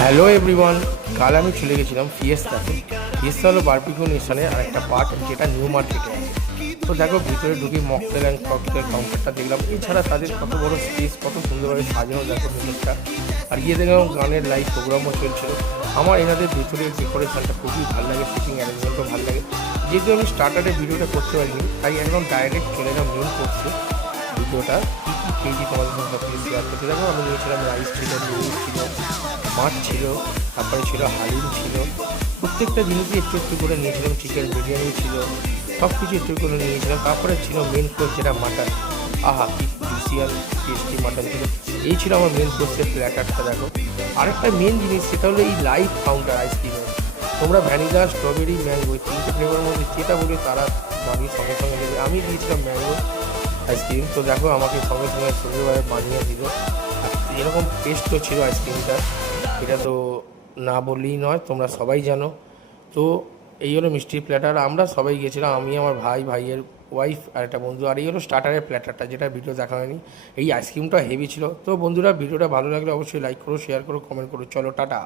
Hello everyone, কাল আমি চলে গেছিলাম ফিয়েস্তাতে। ফিয়েস্তা হলো বারবিকিউ নেশনের আরেকটা পার্ট, যেটা নিউ মার্কেটে আছে। তো দেখো, ভিতরে ঢুকি মকটেল অ্যান্ড ককটেল কাউন্টারটা দেখলাম। এছাড়া তাদের কত বড় স্পেস, কত সুন্দরভাবে সাজানো, দেখো ভিতরটা। আর গিয়ে দেখলাম গানের লাইভ প্রোগ্রামও চলছিল। আমার এনাদের ভিতরের ডেকোরেশনটা খুবই ভালো লাগে, সিটিং অ্যারেঞ্জমেন্টও ভালো লাগে। যেহেতু আমি স্টার্টারে ভিডিওটা করতে পারিনি, তাই একদম ডাইরেক্ট চলে এলাম মেন কোর্সে। ভিডিওটা কী কী খেয়েছি তোমাদের সঙ্গে সব কিছু শেয়ার করতে। দেখো, আমি নিয়েছিলাম রাইস ছিল, নুডলস ছিল, মাছ ছিল, তারপরে ছিল হালিম ছিল। প্রত্যেকটা জিনিসই একটু একটু করে নিয়েছিলাম। চিকেন বিরিয়ানি ছিল, সব কিছু একটু করে নিয়েছিলাম। তারপরে ছিল মেন কোর্স, যেটা মাটন। আহা, কি জুসিয়ার টেস্টি মাটন ছিল। এই ছিল আমার মেন কোর্সের প্ল্যাটারটা। দেখো, আরেকটা মেন জিনিস, সেটা হলো এই লাইভ কাউন্টার আইসক্রিমের। তোমরা ভ্যানিলা, স্ট্রবেরি, ম্যাঙ্গো, এই তিনটে ফ্লেভারের মধ্যে যেটা বলি তারা বানিয়ে সঙ্গে সঙ্গে দেবে। আমি দিয়েছিলাম ম্যাঙ্গো আইসক্রিম। তো দেখো, আমাকে সঙ্গে সঙ্গে সুন্দরভাবে বানিয়ে দিল। এরকম টেস্টও ছিল আইসক্রিমটা, এটা তো না বললেই নয়, তোমরা সবাই জানো। তো এই হলো মিষ্টির প্ল্যাটার। আমরা সবাই গিয়েছিলাম, আমি, আমার ভাই, ভাইয়ের ওয়াইফ আর একটা বন্ধু। আর এই হলো স্টার্টারের প্ল্যাটারটা, যেটা ভিডিও দেখা হয়নি। এই আইসক্রিমটা হেভি ছিল। তো বন্ধুরা, ভিডিওটা ভালো লাগলে অবশ্যই লাইক করো, শেয়ার করো, কমেন্ট করো। চলো, টাটা।